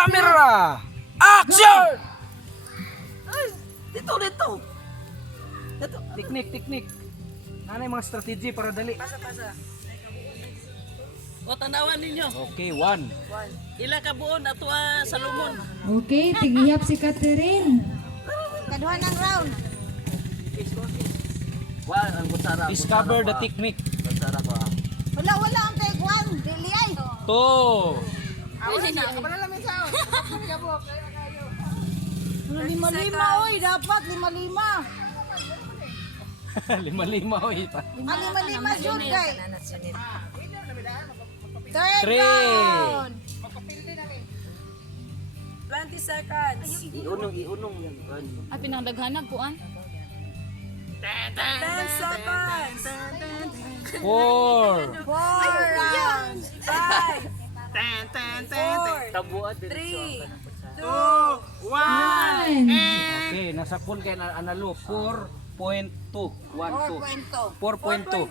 camera, action! Dito. Teknik. Nanay mga strategy para dali. Pasa. O tanawan ninyo. Okay, 1. Ila ka buon ato sa lumon. Okay, tigihap si Catherine. Kaduha ng round. Wala ang kutsara. Discover the technique. Kutsara ko. Wala ang take one. Dili ay. 2. Lima-lima oy, dapat lima-lima. 5 oy. Lima-lima jud kay. Third 3. round. 20 seconds. Iunong yan. Ay, pinangdaghanag po ah. 10 seconds. 4. Four rounds. 5, 4, Tabuan 3, 2, 1. Okay, nasa full kay analo 4.2. 4.2. 4.2. 4.2.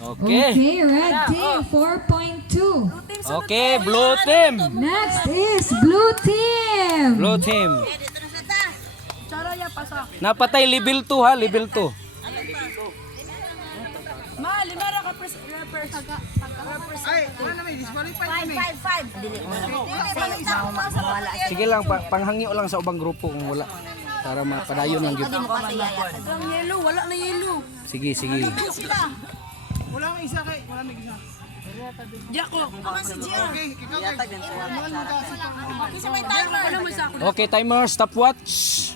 Okay. Okay, red team, 4.2. Okay, blue team. Next is blue team. Blue team. Charo ya pasok. Napatay level 2 ha, level 2. Ma, lima ra ka represent. Sige lang, panghangyo lang sa ubang grupo kung wala. Para mapadayon lang yun. Ang yellow, wala na yellow. Sige. Jako. Okay, timer, stopwatch.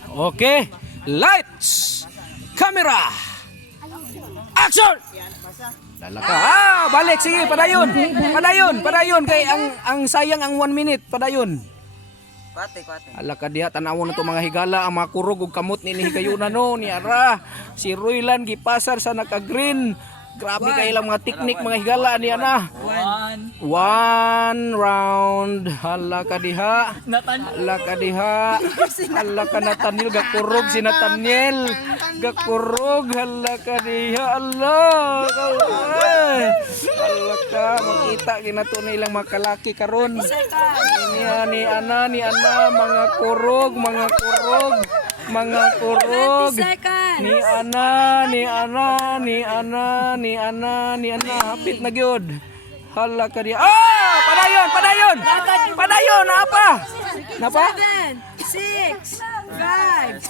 Okay, lights, camera, action! Lalaka. Balik, sige, padayon. Padayon kay ang sayang ang 1 minute, padayon. Kwate. Ala ka diha tanawon na to mga higala ang mga kurog ug kamot ni higayuna no ni ara si Roylan gipasar sa naka-green. Grabe kay ilang mga teknik mga higala ni ana. 1 round. Hala ka diha. Hala ka Nathaniel gakurog si Nathaniel. Gakurog hala ka diha. Allah. Hala ka makita ginato nilang mga kalaki karon. Ni ana mga kurog. Ni ana hapit na gyud. Hala ka diya. Padayon apa? Napa? 7, 6, 5,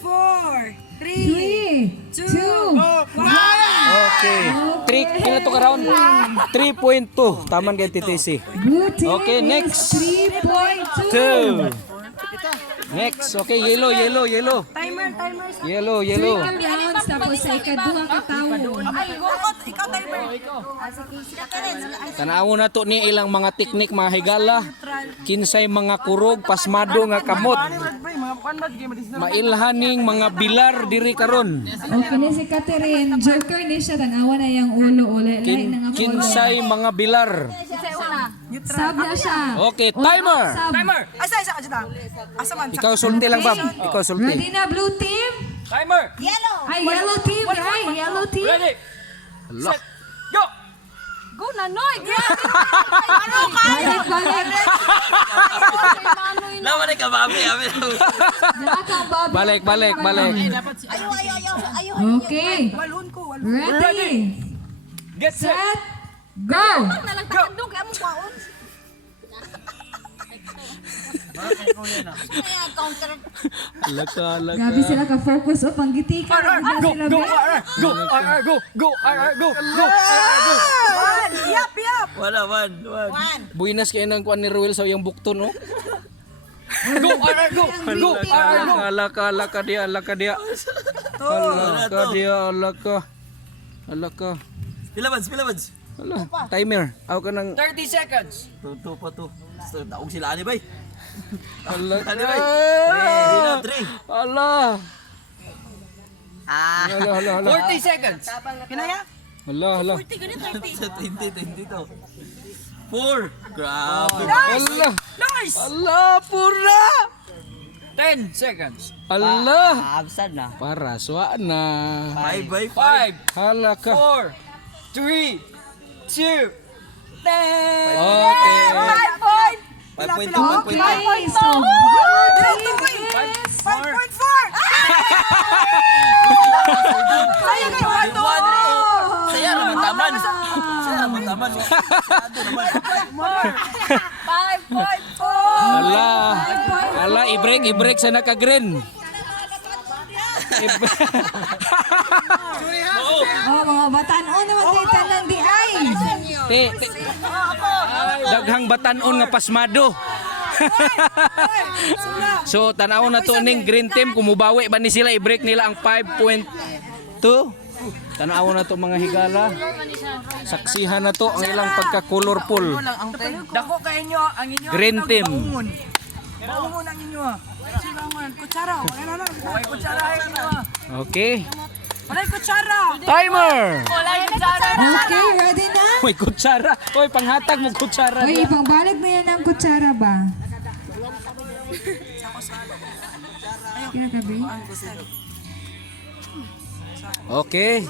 4, 3, 3, 2, 1. Okay. 3 pila to ka round? 3.2. Taman kay TTC. blue team Okay, next. is 3.2. 2. Next. Okay, yellow. Timer. Yellow. 3 rounds tapos sa ikaduhang katawon. Ikaw timer. Tanawo na to ni ilang mga teknik mga higala. Kinsay mga kurog pasmado nga kamot. Mailhaning mga bilar diri karon. Okay ni si Catherine, joker ni siya, tanawa na yung ulo. Lain na nga polo. Kinsay mga bilar. Sab na siya. Okay, timer. Sab. Asa ka dyan. Asa man. Ikaw sulti lang, Bab. Ikaw sulti. Ready na blue team? Timer. Yellow. Ay, yellow team. Ay, yellow team. Allah. Go na, Noy. Balik. Lawan ka mami. Nakakang Bobby. Balik. Ayo. Okay. Walhon ko. Ready. Get Set. Go. Nalang takandong kaya mong kwaon. Kaya counter. Laka. Gabi sila ka-focus o panggitikan. Go. Yap. Wala, one. Buinas kayo ng kuan ni Ruel sa iyang bukton, no? Go. Alaka dia. Alaka. Pila bands. Ala, timer. Aw ka ng 30 seconds. Tuto pa to. Daog sila ani bay. ala. Ani bay. 3. Ala. Ah. Ala. 40 seconds. Kinaya? Ala. 20 to. 4. Grabe. Ala. Nice! Ala, pura. 10 seconds. Ala. Absad na. Para swa na. 5 by 5, Hala ka. 4, 3, 2, 10. Okay. 5.2, 5.2. Okay, so Saya naman taman. Saya naman taman. Sado naman. 5.4. Ala, i-break sa naka-green. mga batanon naman dito ng di ay. Te. Daghang batanon nga pasmado. So, tanaw na to ning green team, kumubawi ba ni sila, i-break nila ang 5.2. Tanaw na to mga higala. Saksihan na to ang ilang pagka-colorful. Dako kayo nyo, ang inyo. Green team. Maungon ang inyo. Silangan, kutsara. Wala na. May kutsara ang inyo. Okay. Walay kutsara. Timer! Okay, ready na? Uy, kutsara. Uy, panghatag mo kutsara. Uy, ipangbalik mo yan ng kutsara ba? Kaya gabi? Okay.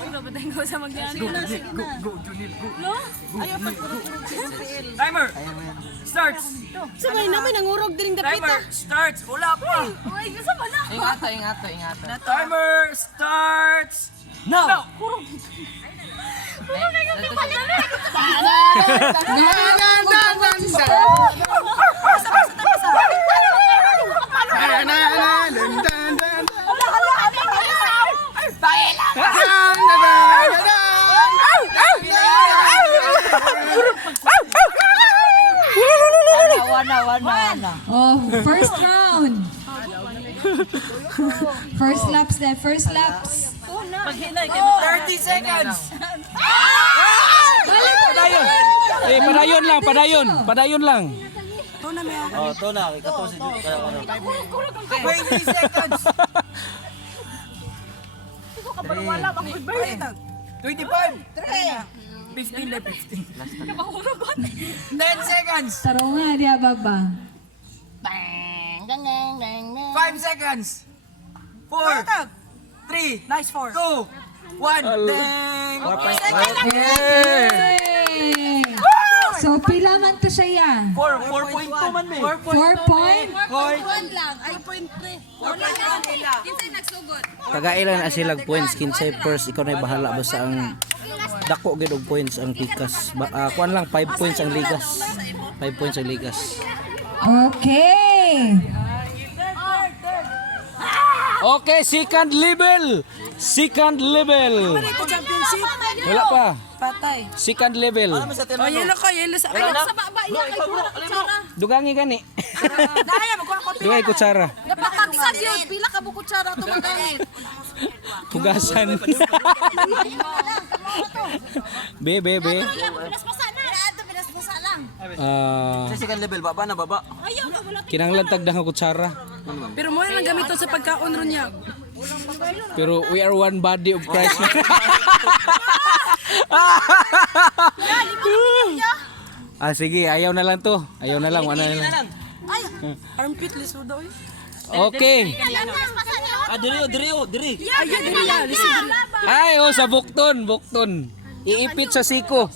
Timer. Starts. Sabay namin nangurog din Timer starts. Wala pa. Ingata. Timer starts. Now. Oh, first round. First laps na, first laps. 30 seconds. Padayon lang. Oh, to na. Kay 14 dito. Kaya ano. 20 seconds. 25. 15 na 15. 10 seconds. Taro nga, di baba. 5 seconds. 4. 3. Nice 4. 2. 1. Dang. Yay! So, pila man to siya yan? 4.2 man me. 4 point? lang. Ay, 0.3. Wala lang. Kinsay nagsugod. Tagailan na silag points, kinsay first, ikaw na bahala basta ang dako gid og points ang pikas. Kuan lang 5 points ang ligas. 5 points ang ligas. Okay. Okay, second level. Wala pa. Patay. Second level. Ano sa tinanong? Yelo sa Wala na? Sa baba, iya kay Puro kutsara. Dugangi gani. Daya, magkuha ko. Dugay kutsara. Napakagsad yun. Pila ka bu kutsara ito magamit. Pugasan. Be. Pinaspasa na. Ito, pinaspasa lang. Sa second level, baba na baba. Ayaw na, wala. Kinahanglan tagdang ang kutsara. Pero mo lang gamit to sa pagkaon ron niya. Pero we are one body of Christ. Sige, ayaw na lang to. Ayaw na lang, wala na lang. Ay, armpit liso daw eh. Okay. Diri. Ayaw, dili yan. Liso dili. Ay, sa bukton. Iipit sa siko.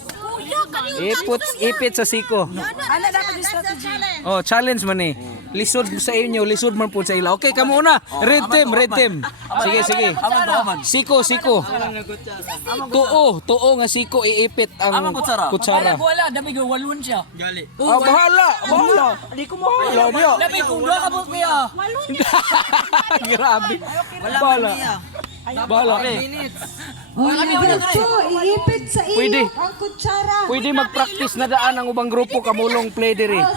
Ipit sa siko. Ano dapat yung strategy? Oh, challenge man eh. Lisod sa inyo, lisod man po sa ila. Okay, kamo na. Red team. Sige. Aman. Siko. Tuo nga siko iipit ang Amang kutsara. Wala, dami ko walun siya. Gali. Bahala. Hindi ko mo. Dami ko dua ka po kuya. Grabe. Wala Bahala. man niya. Bahala. Oh, level 2, iipit sa iyo Pwede. ang kutsara. Pwede mag-practice na daan ang ubang grupo kamulong play diri. Oh,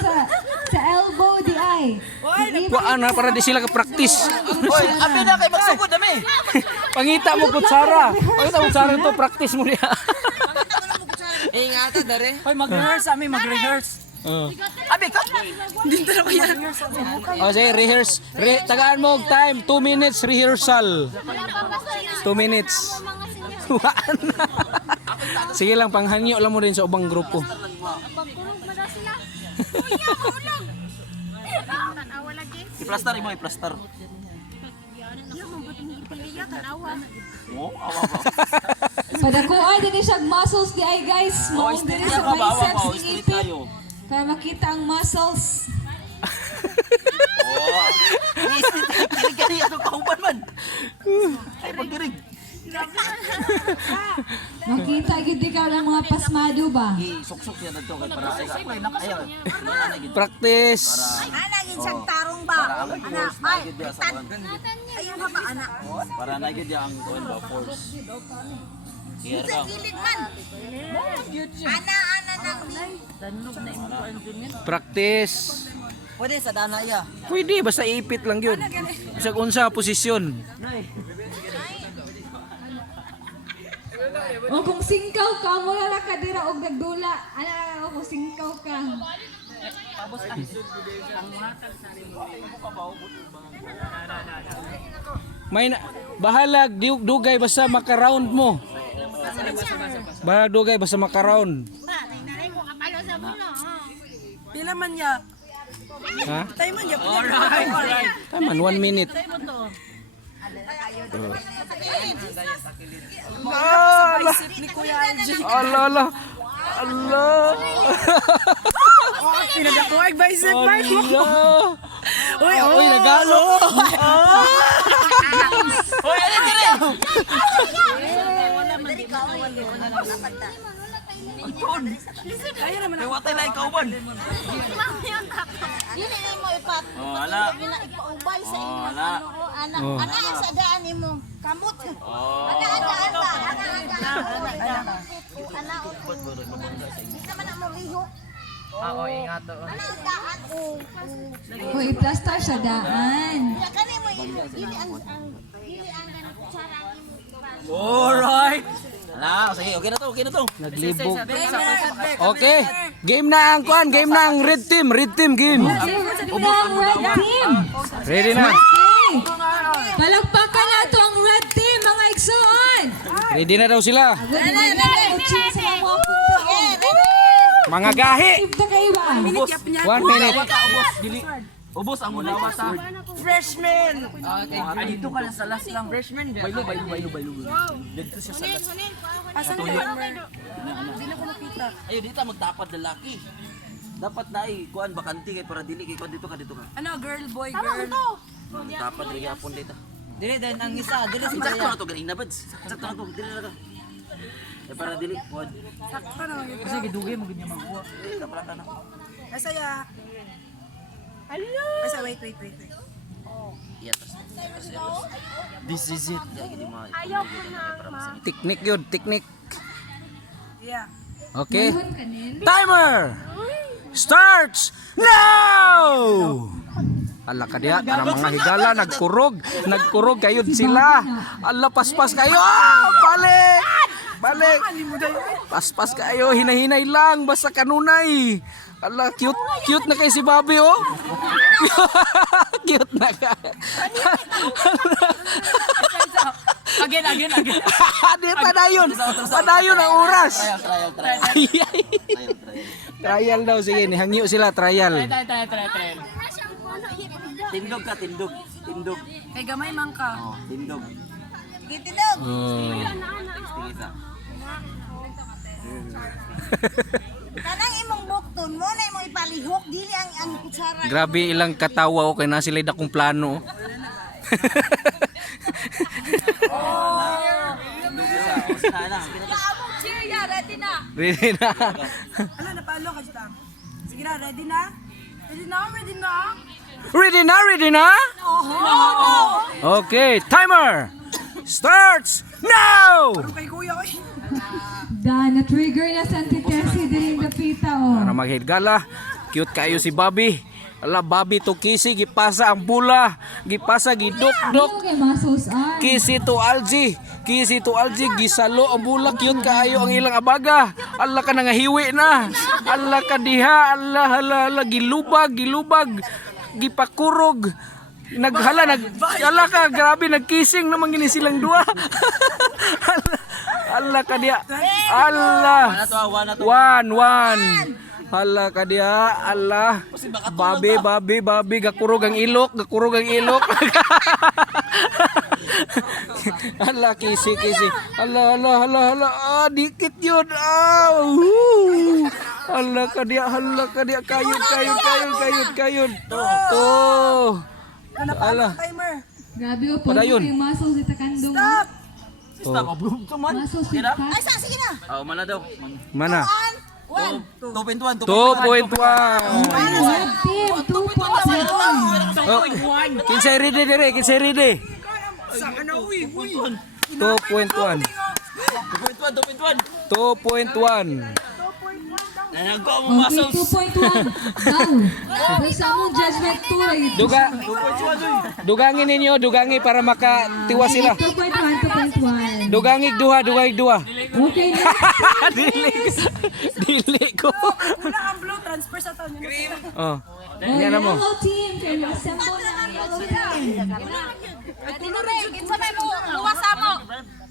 sa elbow di ay. Iipit Kuan na para di sila ka-practice. Hoy, abi na kay magsugod dami. Pangita mo kutsara. To practice mo niya. Ingatan dare. Hoy, mag-rehearse mag-rehearse. Abi ka. Dito na ko yan. Sige, rehearse. Tagaan mo og time, 2 minutes rehearsal. 2 minutes. Waan na. Sige lang, panghanyo lang mo rin sa ubang grupo. I-plaster mo, i-plaster. Oh, awa. Padakuan din siya muscles di ay guys. Maong din sa biceps ni Street ipit. tayo. Para makita ang muscles. Kini atong kauban man. Ay pagdirig. Makita gid ka ng mga pasmado ba? Suksok yan dito kay para ayaw. Practice. Anagin siyang tarong ba? Anak, ay, tan. Ayun ka ba, anak? Para na gid ang kuan ba force. Here Sa ka. gilid man. Ana nang Practice. Pwede sa dana iya. Pwede basta ipit lang yun. Bisag unsa posisyon. O kung singkaw ka, mula na ka dira og nagdula. Ana, o kung singkaw ka. May bahalag dugay basta maka-round mo. Bahalag dugay basta maka-round. Pila man niya. Ha? Tayo man niya. Taman 1 minute. Isip ni Kuya RJ. Allah. Pinagakuha bicep part mo. Allah. Uy, nagalo. Kaya naman ay watay na kauban. Dili na mo ipat. Ala. Ipaubay sa inyo. Ala. Anak, anak sa daan nimo. Kamot. Anak ba? Anak. Bisa man mo liho. Oo, ingat to. Anak daan. O i-plaster sa daan. Ya kani mo dili ang kutsara imo. Alright. Ala, sige, okay na to. Naglibog. Okay. Game na ang kuan, game na ang red team game. Ng red team. Ready na. Okay. Palagpakan na to ang red team, mga igsoon. Ready na daw sila. Ready sa mga punto. Mga gahi. Ito kayo ba? 1 minute. Ubos ang munawa sa Freshman. Okay, dito ka lang sa last lang. Freshman dyan. baylo. Dito siya sa last. Asan ka? Hindi na ko nakita. Ayo dito magdapat lalaki. Dapat na kuan bakanti kay para dili kay kuan dito ka. Ano, girl, boy, girl. Dapat ri yapon dito. Dili din ang isa, dili si Sakto Jaya. na to ganina bads. Sakto na to dili na ka. Kay para dili kuan. Sakto na. Kasi gidugay mo ganyan magkuha. Kapala ka na. Asaya. Hello. Asa wait. Yatas. This is it. Ayaw ko na. Technique yun, technique. Yeah. Okay. Mahon kanin. Timer starts now! Ala ka diya, para mga higala, nagkurog kayod sila. Ala, paspas kayo! Balik! Paspas kayo, hinahinay lang, basta kanunay. Ala, cute na kayo si Bobby, oh. Cute na ka. Again. Di, padayon ang oras. Trial. Trial daw, sige, hangyo sila, trial. Tindog ka. Tindog. Kay gamay man ka. Oh, tindog. Gitidog. Tingisa. Kanang imong bukton mo na imong ipalihok dili ang kutsara. Grabe ilang katawa ko kay na sila dakong plano. Tindog isa. O sana. Kaamong cheer ya, ready na. Ready na. Ano, napalo ka dito? Sige na, ready na? Ready na? Okay, timer starts now! Kay kuya ko. Na-trigger na sa antitesi din dapita, oh. Para maghigala, cute kayo si Bobby. Ala, Bobby to kisi, gipasa ang bula, gipasa, gidok-dok. Ano kay mga susar? Kisi to Algie, gisalo ang bula, cute kaayo ang ilang abaga. Ala ka nangahiwi na. Ala ka diha, ala, gilubag, gipakurog. Ala ka, grabe, nagkising naman gini silang dua. ala ka diha. Ala. Wana to. One. Hala ka diha, ala. Babi, gakurog ang ilok. Hala, kisi. Hala. Dikit yun. Hala ka diha, kayod. To. Kana pa Ala. ang timer. Grabe o po. Padayon. Yung muscles ni Takandong. Stop! Stop, abulong to man. Muscles ni Ay, sige na. Oh, mana daw. Mana? 2.1. 2.1. Red team, 2.1. Oh, kinsay ready dire, kinsay ready. Saka na uy. 2.1. 2.1. 2.1. Nanago mo Okay, muscles. 2.1. Down. Sa among judgment 2. Duga. Dugangin ninyo, dugangi para makatiwa sila. 2.1. Dugangig duha. Okay, next. Dili ko. Wala ang blue transfer sa taon niya. Oh. Oh, Yan mo. yellow team. Kaya assemble na ang yellow team. Tinureng, kinsa may mo, luwasa mo.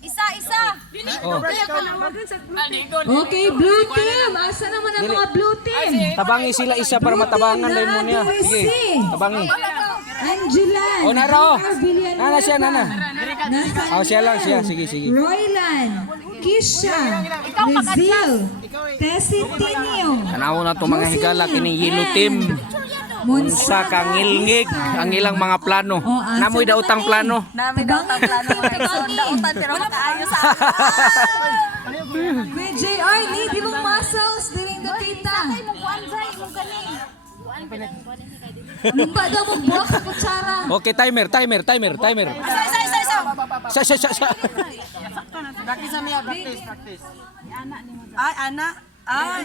Isa-isa. Oh. Okay, blue team. Asa naman ang mga blue team? Tabangi sila isa para matabangan din mo niya. Sige. Tabangi. Angela. Oh, naro. Villan- Nana siya, nana. Nasa Oh, siya lang siya. Sige. Roylan. Kisha. Rizil. Tessie Tinio. Tanaw na to mga higala kining yellow team. Unsa ka ngilngig ang ilang mga plano. Oh, asa Namoy daw utang plano. Nami daw tang plano mga igsoon. Dautan pero makaayo sa Kuya JR, need yung muscles. Diring do tita. imong kuan dai, imong galing. Lumba daw mong buwak sa kutsara. Okay, timer. Isa. Sa. Practice sa niya, practice. Ay, ana. Ay,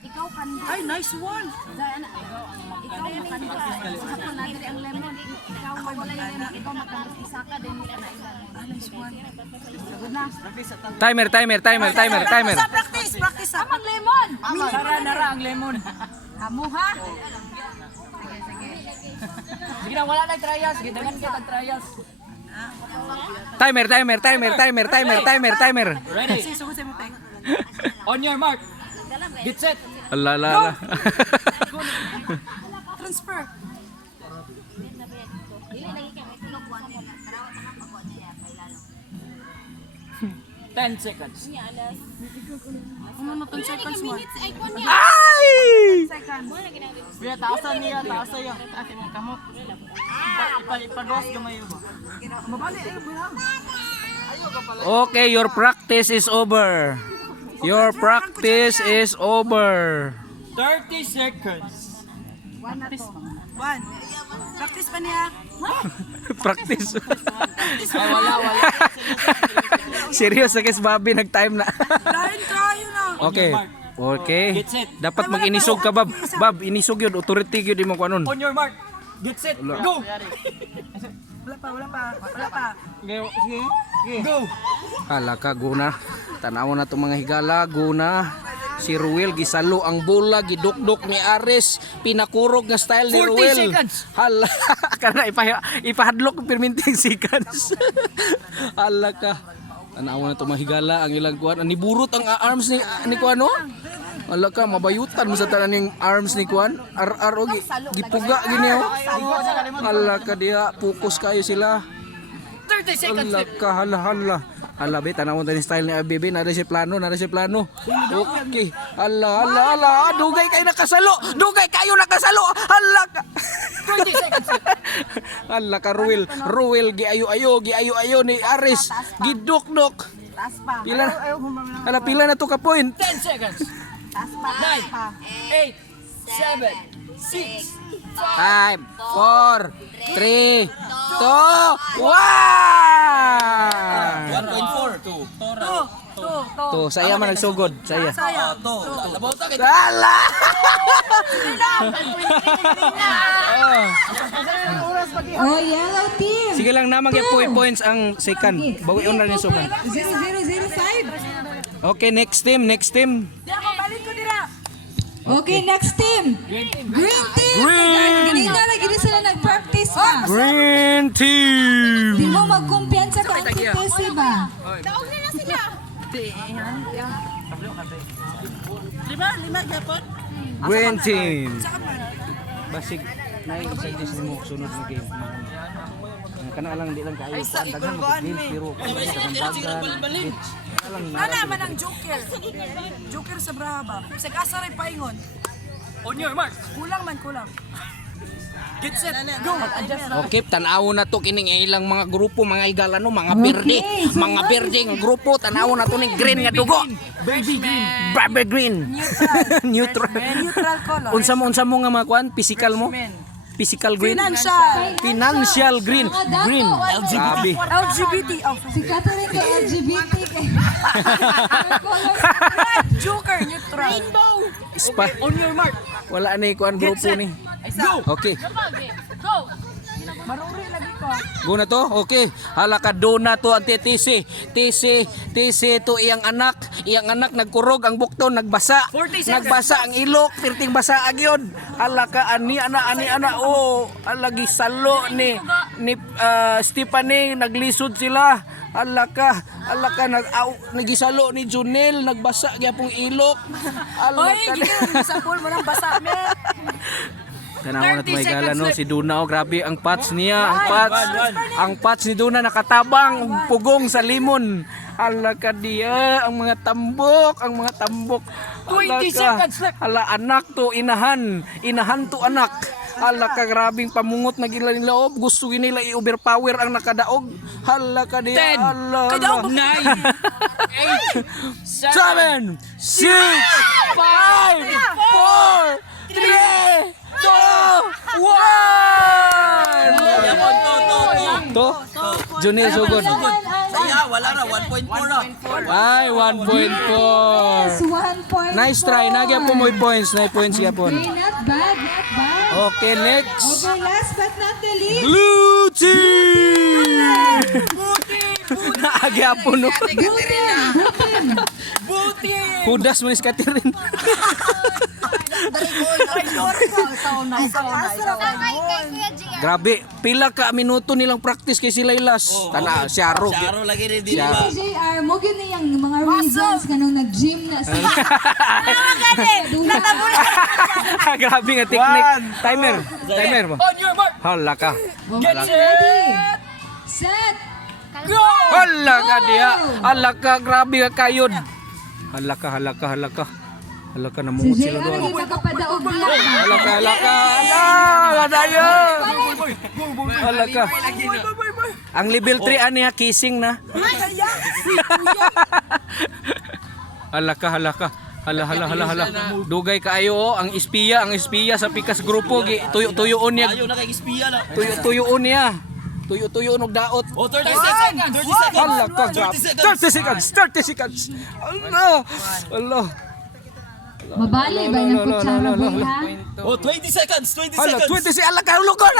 Ikaw kanda. ay, nice one. Ikaw makanda. Ako na diri ang lemon. Ikaw wala yung lemon. Ikaw makanda isa ka din nila na ilan. Timer. Sa practice. Amang lemon. Nara ang lemon. Amo ha. Sige na, wala na trials. Sige, dagan kita trials. Timer. Ready? Sige, sugod sa mo, Peng. On your mark. Get set. Ala. Transfer. 10 seconds. Ano na 10 seconds mo? Ay! Kuya, taasan niya. Akin mo kamot. Ipagos gamay mo. Mabali, ay, bulang. Okay, your practice is over. 30 seconds. One. Practice pa niya. Practice. Wala. Serious sa kes Bobby, nag-time na. Lain kayo na. Okay. Get set. Dapat mag-inisog ka, Bob. Bob, inisog yun. Authority yun, di mo kuanon. On your mark. Get set. Go. Wala pa. Go. Hala ka, guna. Tanaw na itong mga higala, guna. Si Ruel, gisalo ang bola, gidukdok ni Ares, pinakurog nga style ni 40 Ruel. seconds. Hala, kana ipahadlok ng perminting seconds. Hala ka. Tanaw na itong mga higala, ang ilang kuan. Niburot ang arms ni kuan, no? Hala ka, mabayutan mo sa tanan ng arms ni kuan. Gipuga, gini, oh. Hala ka diha, focus kayo sila. 30 seconds. Hala ka, hala. Hala, be, tanawon tayo style ni Abebe. Nara siya plano. Okay. Hala. Dugay kayo nakasalo. Hala ka. 20 seconds. Hala ka, Ruel, giayo-ayo ni Aris. Gidukdok. Taas pa. Pila na to ka point. 10 seconds. 9, 8, 7, 6, 5, 4, 3, 2, 1! 1.4. 2. To, saya man nagsugod. Saya. Labaw ta kay. Hala! Oh, yellow team. Sige lang naman yung points ang second. Bawion na rin suman. 0-0-0-5. Okay, next team. Balik ko dira. Okay, next team. Green team. Ganina na, gini sila nag-practice pa. Green team! Di mo magkumpiyansa ka ang titesi ba? Daog na sila. Lima gyapon. Green team! Basig, nai-isang dis mo sunod na game. Kana lang, di lang kayo. Daghan mo game, pero dagan. Ana man ang Joker. Joker sa Brava. Sa kasaray paingon. On your mark. Kulang man, kulang. Get set, go! Okay, tanaw na to kining ilang mga grupo, mga higala no, mga berde, mga berde nga grupo, tanaw na to ning green nga dugo. Baby green. Baby green. Neutral. Neutral color. Unsa mo nga mga kwan? Physical mo? Physical green? Financial green. Green. Grabe. LGBT. Oh, Si Catherine ka LGBT kay. Joker, neutral. Spa. On your mark. Wala na kuan grupo ni. Go. Okay. Maruri lagi ko. Go na to? Okay. Hala ka do na to ang tisi. Tisi to iyang anak. Iyang anak nagkurog ang bukton, nagbasa. 40 seconds. Nagbasa ang ilok, perting basa agyod. Hala ka ani ana. Oh, alagi salo ni Stephanie naglisod sila. Hala ka nagisalo ni Junel, nagbasa gyapong ilok. Hala Oy, ka. gini sa pool mo nang basa me. Tanaw na 30 tumay no seconds si Duna, oh, grabe ang pats niya, ang pats ni Duna nakatabang pugong sa limon. Hala ka diya, ang mga tambok. 20 seconds left. Hala anak to inahan to anak. Hala ka grabing pamungot na gila nila loob, gusto nila i-overpower ang nakadaog. Hala ka diya, 10, hala. Kadaog 9, 8, 7, 6, 5, 4, 3, 2, 1. To? Junil Sugod. Saya, wala na. 1.4 na. Ay, 1.4. 1 point. Nice try. Nagya po mo points. Nice points yapon. Okay, not bad. Okay, next. Okay, last but not the least. Blue team! Nagya po no. Butin. Hudas mo ni Catherine. Grabe, pila ka minuto nilang practice kay sila ilas. Tana, siyaro. Siyaro lagi rin din. Siyaro. Si JR, mo gyud niyang mga reasons kanang nag-gym na siya. Grabe nga technique. Timer mo. On your mark. Hala ka. Okay, ready? Set. Hala ka diya. Hala ka, grabe ka kayod. Hala ka. Hala ka, Si namungot sila JR, doon. hindi makapadaog na. Hala ka. Hala dayo. Hala ka. Ang level 3 ani ha, kissing na. Hala ka. Hala. Dugay kaayo oh, ang espiya sa pikas grupo gi tuyo-tuyoon niya. Ayaw na kay espiya na. Tuyo-tuyoon niya. Tuyo-tuyoon og daot. Oh, 30 seconds. 30 seconds. Hala ka, 30 seconds. Allah. Mabali ba yung kutsara boy ha? Oh, 20 seconds. 20 Hala, seconds. 20 si Allah ka lukon.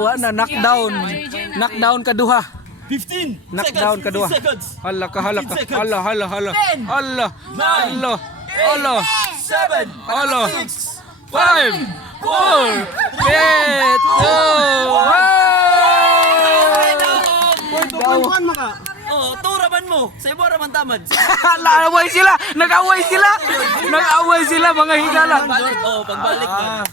Wa na knockdown kaduha. 15 Knockdown seconds. kaduha. 15 seconds. Hala ka. 15 seconds. Allah. 7, Allah. 5, 4, 3, 2, 1. Oh, turaban mo. Sa ibo raman tamad. Nag-away sila mga higala. Pagbalik. Oh, pagbalik ka.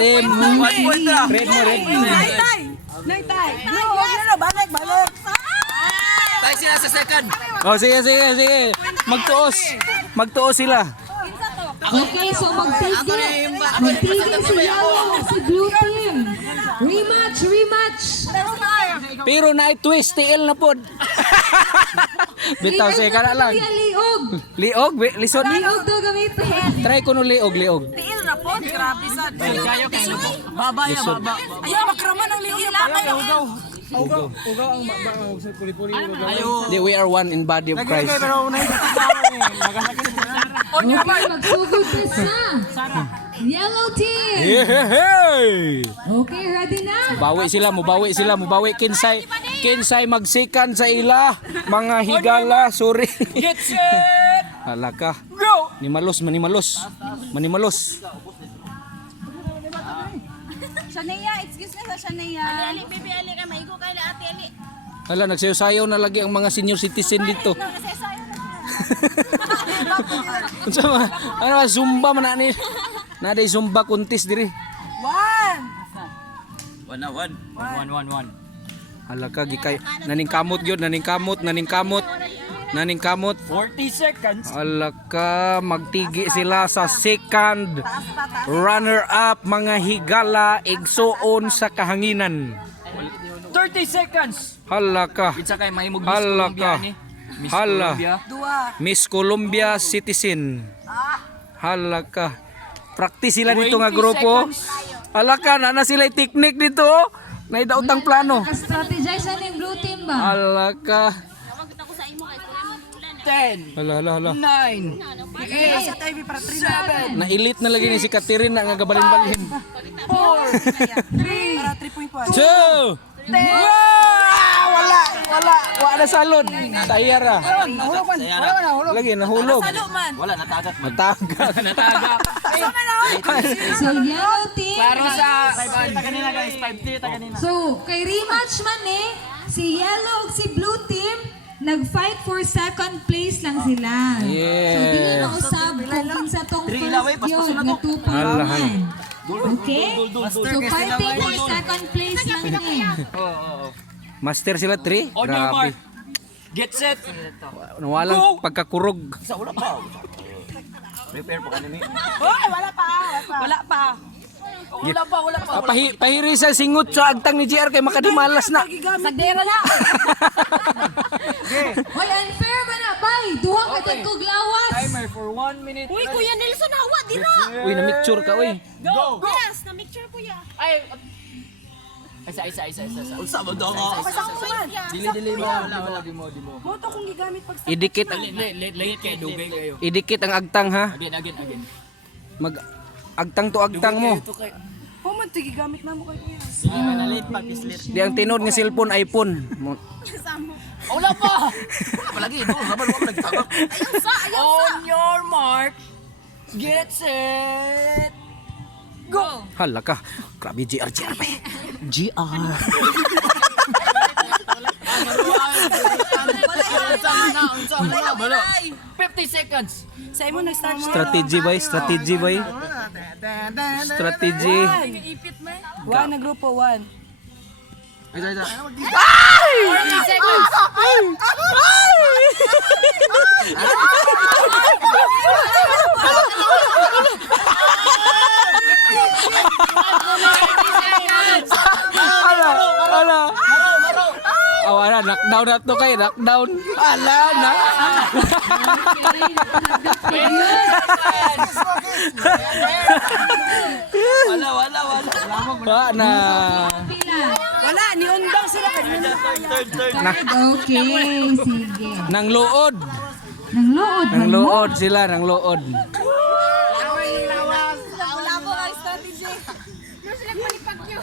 Team 1 point na. red mo. Naitay. Balik. Tayo sila sa second. Oh, sige. Magtuos sila. Okay, so magtigil si yellow, si blue team. Rematch. Pero na-twist TL na pod. Bitaw sige kana lang. Liog Lisod. daw gamitin. Try ko no liog. Tiil na po. Grabe sa. Kayo kay baba ya Lisod. baba. Ayaw, makraman ang liil. Di, we are one in body of Christ. Okay, magsugod na sa yellow team. Hey! Okay, ready na? Mubawi kinsay magsikan sa ila mga higala, sorry. Get set. Hala ka. Go. Manimalos. Shania, excuse me sa Shania. Ali, baby, ali ka. Maigo kay la ate, ali. Hala, nagsayaw na lagi ang mga senior citizen dito. Ano zumba man ani? Naday zumba contest diri. 1 na 1. Hala ka gikay naningkamot gyud, naningkamot. 40 seconds. Hala ka magtigi sila sa second runner up mga higala igsuon sa kahanginan. 30 seconds. Hala ka. Kinsa kay mahimog Miss Hala Colombia ka. ni? Miss Hala. Colombia. Miss Colombia Citizen. Hala ka. Practice sila dito nga 20 grupo. seconds. Hala ka na sila technique dito. Naidautang plano. Naka-strategize na yung blue team ba? Hala ka. 10, Hala. 9, Sa TV para 3 Na elite na lagi ni si Catherine na nga gabalin-balin. 4 3 para 3.5. Two! Wala! Wala salod. Tayara. Nahulog man. Wala man nahulog. Lagi nahulog. Salo man. Wala natagak man. Matagak. Natagak. So, yellow team. Ta kanina guys, 5-3 ta kanina. So, kay rematch man si yellow ug si blue team, nag-fight for second place lang sila. Yeah. So, dili mausab kung kinsa tong Three first lang, eh, basta yun, sunod nga mo. 2 point Hala, man. Okay? So, fighting for second place lang ni. Master sila 3. On your mark. Grabe. Get set. Nawalang pagkakurog. Sa wala pa. Prepare pa kanini. Hoy, wala pa. Wala pa. Wala pa. Pahiri sa singot sa agtang ni JR kay makadimalas na. Sagdera na. Hoy, unfair ba na, bay? Duha ka din kog lawas. Timer for 1 minute. Uy, Kuya Nelson, hawa, dira! Uy, na-micture ka, uy. Go. Yes, na-micture Kuya. Isa. Unsa mo daw nga? Dili mo. Moto kung gigamit pag Idikit Late kay dugay kayo. idikit ang agtang ha. Again. Mag agtang to agtang mo. Human tig gigamit na mo kay kuya. Late pa pislit. Di ang tinod nga cellphone iPhone. Wala pa. Palagi do, habal mo nagtagak. On your mark. Get set. Go. Hala ka. Grabe JR pa. JR. Balo. 50 seconds. Sa imo nag-start mo. Strategy bay, strategy bay. Strategy. One na grupo 1. Ala. Awala, knockdown na to kay, knockdown. Ala na. Wala. Wa na. Wala ni undang sila kay Okay, sige. Nang luod. Nang Nang lood. luod sila, nang luod. Wala po ang strategy. Doon sila palipag yun.